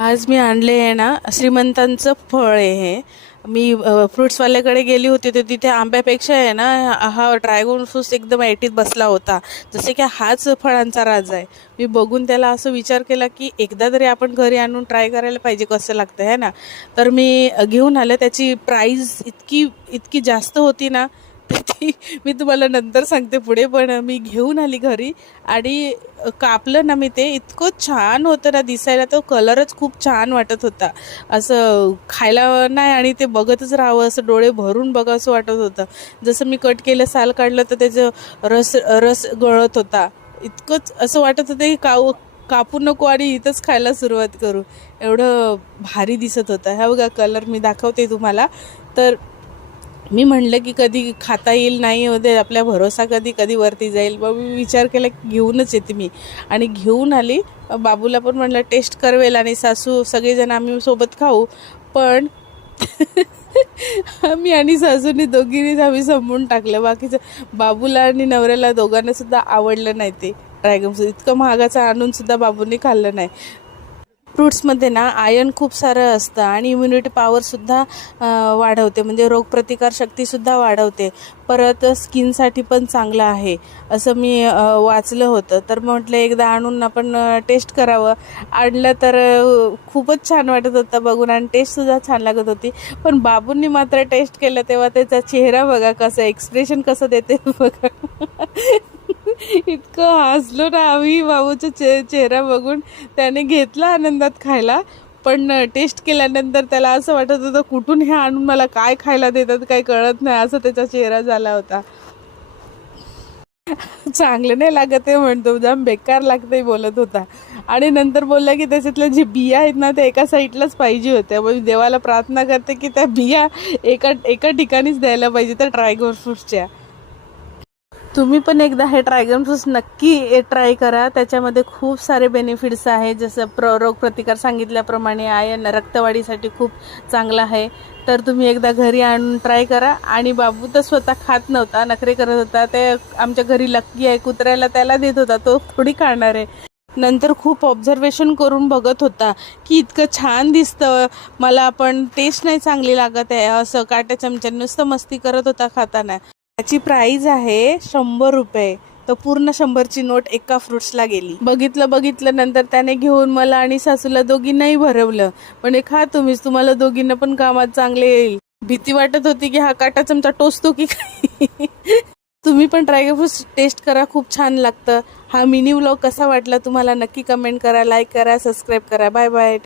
आज मी आणले आहे ना श्रीमंतांचं फळ आहे हे. मी फ्रुट्सवाल्याकडे गेली होती तर तिथे आंब्यापेक्षा आहे ना हा ड्रॅगन फ्रूट एकदम ऐटीत बसला होता, जसे की हाच फळांचा राजा आहे. मी बघून त्याला असं विचार केला की एकदा तरी आपण घरी आणून ट्राय करायला पाहिजे कसं लागतं आहे ना. तर मी घेऊन आले. त्याची प्राईस इतकी इतकी जास्त होती ना, ती मी तुम्हाला नंतर सांगते पुढे. पण मी घेऊन आली घरी आणि कापलं ना मी, ते इतकं छान होतं ना दिसायला. तो कलरच खूप छान वाटत होता, असं खायला नाही आणि ते बघतच राहावं असं डोळे भरून बघावंसं वाटत होतं. जसं मी कट केलं, साल काढलं तर त्याचं रस रस गळत होता. इतकंच असं वाटत होतं की कापू नको आणि इथंच खायला सुरुवात करू, एवढं भारी दिसत होतं. हा बघा कलर मी दाखवते तुम्हाला. तर मी म्हणलं की कधी खाता येईल नाही होते आपल्या भरोसा, कधी कधी वरती जाईल. मग मी विचार केला की घेऊनच येते मी, आणि घेऊन आली. बाबूला पण म्हणलं टेस्ट करवेल आणि सासू सगळेजण आम्ही सोबत खाऊ. पण मी आणि सासूनी दोघींनीच आम्ही संपवून टाकलं. बाकीचं बाबूला आणि नवऱ्याला दोघांना सुद्धा आवडलं नाही ते ड्रॅगन फ्रूट. इतकं महागाचं आणून सुद्धा बाबूंनी खाल्लं नाही. फ्रूट्समध्ये ना आयर्न खूप सारं असतं आणि इम्युनिटी पॉवरसुद्धा वाढवते, म्हणजे रोगप्रतिकारशक्तीसुद्धा वाढवते. परत स्किनसाठी पण चांगलं आहे असं मी वाचलं होतं. तर म्हटलं एकदा आणून आपण टेस्ट करावं. आणलं तर खूपच छान वाटत होतं बघून आणि टेस्टसुद्धा छान लागत होती. पण बाबूंनी मात्र टेस्ट केलं तेव्हा त्याचा चेहरा बघा, कसं एक्सप्रेशन कसं देते बघा. इतकं हसलो ना आम्ही बाबूचा चेहरा बघून. त्याने घेतला आनंदात खायला, पण टेस्ट केल्यानंतर त्याला असं वाटत होतं कुठून हे आणून मला काय खायला देतात काही कळत नाही, असं त्याचा चेहरा झाला होता. चांगलं नाही लागत आहे म्हणतो, जाम बेकार लागतंय बोलत होता. आणि नंतर बोलला की त्याच्यातल्या जे बिया आहेत ना त्या एका साईडलाच पाहिजे होत्या. मग देवाला प्रार्थना करते की त्या बिया एका एका ठिकाणीच द्यायला पाहिजे त्या ड्रॅगन फ्रूट्सच्या. तुम्ही पण एकदा हे ड्रॅगन फ्रूट्स नक्की ट्राय करा. त्याच्यामध्ये खूप सारे बेनिफिट्स आहे, जसं रोगप्रतिकार सांगितल्याप्रमाणे आयर्न रक्तवाढीसाठी खूप चांगलं आहे. तर तुम्ही एकदा घरी आणून ट्राय करा. आणि बाबू तर स्वतः खात नव्हता, नखरे करत होता. ते आमच्या घरी लक्की आहे, कुत्र्याला त्याला देत होता, तो थोडी खाणार आहे. नंतर खूप ऑब्झर्वेशन करून बघत होता की इतकं छान दिसतं मला, पण टेस्ट नाही चांगली लागत आहे असं काट्या चमच्याने नुसतं मस्ती करत होता खाताना. त्याची प्राईज आहे 100 रुपये. तर पूर्ण 100ची नोट एका फ्रुट्सला गेली. बघितलं नंतर त्याने घेऊन मला आणि सासूला दोघींनाही भरवलं. म्हणे खा तुम्हीच, तुम्हाला दोघींना पण कामात चांगले येईल. भीती वाटत होती की हा काटा चमचा टोचतो की काय. तुम्ही पण ड्रॅगन फ्रूट टेस्ट करा, खूप छान लागतं. हा मिनी व्लॉग कसा वाटला तुम्हाला नक्की कमेंट करा, लाईक करा, सबस्क्राईब करा. Bye bye.